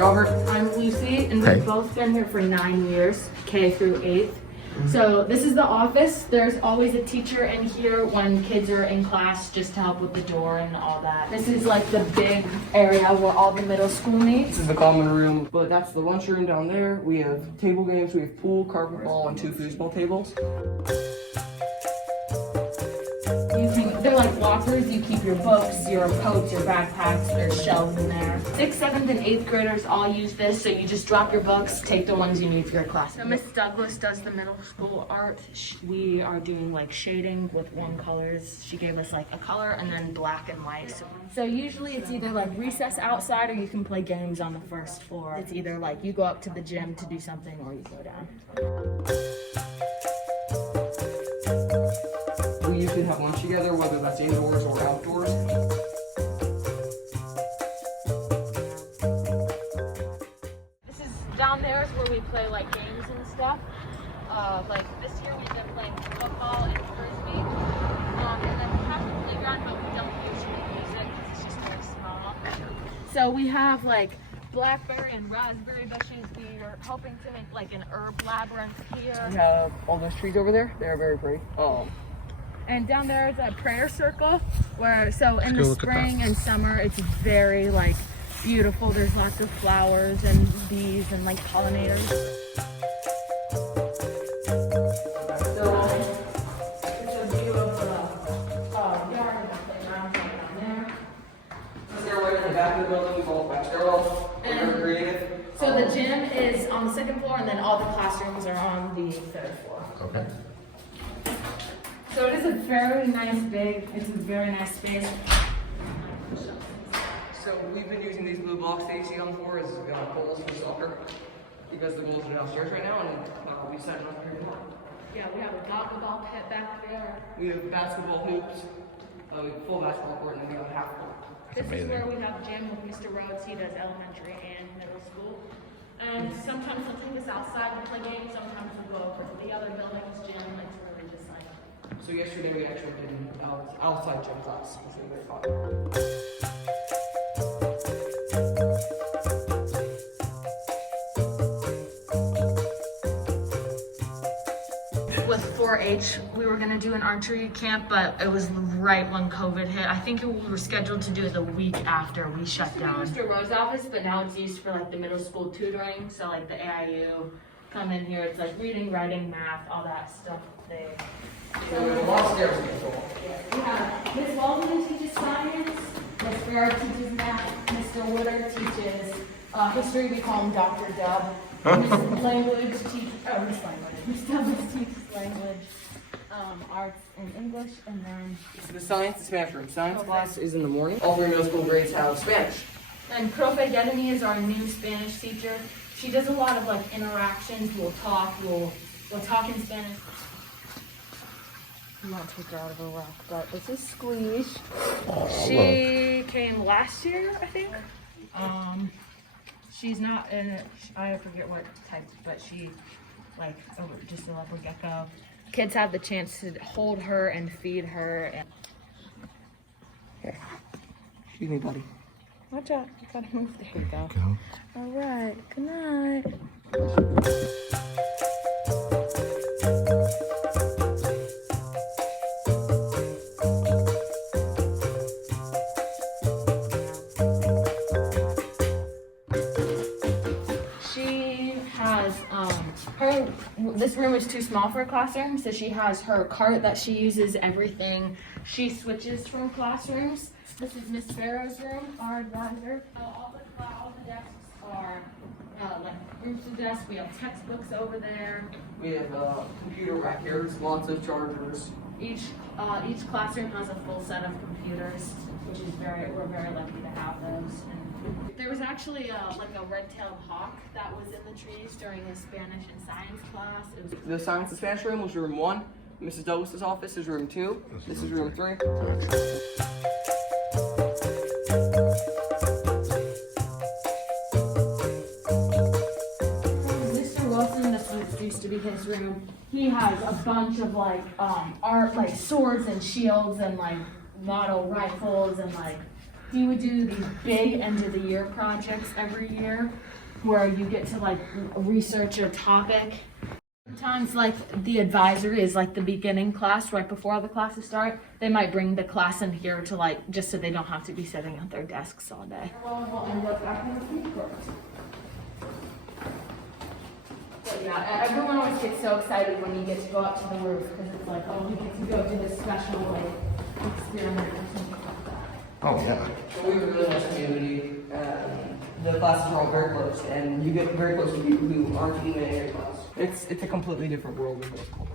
Mr. Albert. I'm Lucy, and Hey. we've both been here for 9 years, K through 8th. So this is the office. There's always a teacher in here when kids are in class just to help with the door and all that. This is like the big area where all the middle school meets. This is the common room, but that's the lunchroom down there. We have table games, we have pool, carpet ball, and 2 foosball tables. They're like lockers. You keep your books, your coats, your backpacks. There's shelves in there. 6th, 7th, and 8th graders all use this. So you just drop your books, take the ones you need for your class. So Miss Douglas does the middle school art. We are doing like shading with warm colors. She gave us like a color and then black and white. So usually it's either like recess outside or you can play games on the first floor. It's either like you go up to the gym to do something or you go down. We usually have lunch together, whether that's indoors or outdoors. This is down there is where we play like games and stuff. Like this year we've been playing football and frisbee. And then we have the playground, but we don't usually use it because it's just very small. So we have like blackberry and raspberry bushes. We are hoping to make like an herb labyrinth here. We have all those trees over there. They're very pretty. And down there is a prayer circle where, so in the spring and summer, it's very like beautiful. There's lots of flowers and bees and like pollinators. So it's a view of the yard and the playground down there. Stairway in the back of the building, all back stairwell. Very creative. So the gym is on the 2nd floor and then all the classrooms are on the 3rd floor. Okay. So it is a very nice it's a very nice space. So we've been using these blue blocks that you see on the floor as poles for soccer because the goals are downstairs right now, and we set it up here tomorrow. Yeah, we have a volleyball pit back there. We have basketball hoops, we have full basketball court, and then we have a half court. This is where we have gym with Mr. Rhodes. He does elementary and middle school. And sometimes he'll take us outside to play games. Sometimes we'll go over to the other building's gym. It's really just like. So yesterday we actually did an outside gym class, which was very fun. With 4-H, we were gonna do an archery camp, but it was right when COVID hit. I think we were scheduled to do it the week after we shut down. Mr. Rose's office, but now it's used for like the middle school tutoring. So like the AIU come in here. It's like reading, writing, math, all that stuff. There's a lot of stairs to get to. We have Ms. Waldman teaches science, Ms. Farrar teaches math, Mr. Woodard teaches history. We call him Dr. Dub. Miss Language teaches, Miss Douglas teaches language, arts, and English, and then. This is the science and Spanish room. Science class is in the morning. All 3 middle school grades have Spanish. And Profe Gedemy is our new Spanish teacher. She does a lot of like interactions. We'll talk in Spanish. I'm not take her out of her rock, but this is Squeeze. She came last year, I think. She's not in it. I forget what type, but she just a leopard gecko. Kids have the chance to hold her and feed her. Here. Excuse me, buddy. Watch out, you gotta move. There you go. All right, good night. This room is too small for a classroom, so she has her cart that she uses everything. She switches from classrooms. This is Miss Farrow's room, our advisor. All the desks are like groups of desks. We have textbooks over there. We have a computer rack here. There's lots of chargers. Each classroom has a full set of computers, which is we're very lucky to have those. And there was actually like a red-tailed hawk that was in the trees during a Spanish and science class. The science and Spanish room was room 1. Mrs. Douglas' office is room 2. This is room 3. Mr. Wilson, this used to be his room. He has a bunch of like art, like swords and shields and like model rifles and like You would do these big end of the year projects every year where you get to like research a topic. Sometimes like the advisory is like the beginning class right before all the classes start. They might bring the class in here to like, just so they don't have to be sitting at their desks all day. We'll end up back in the food court. But yeah, everyone always gets so excited when you get to go up to the roof because it's like, oh, we get to go do this special like experiment or something like that. Oh, yeah. So we have a really nice community. The classes are all very close, and you get very close to people who aren't even in your class. It's a completely different world in middle school.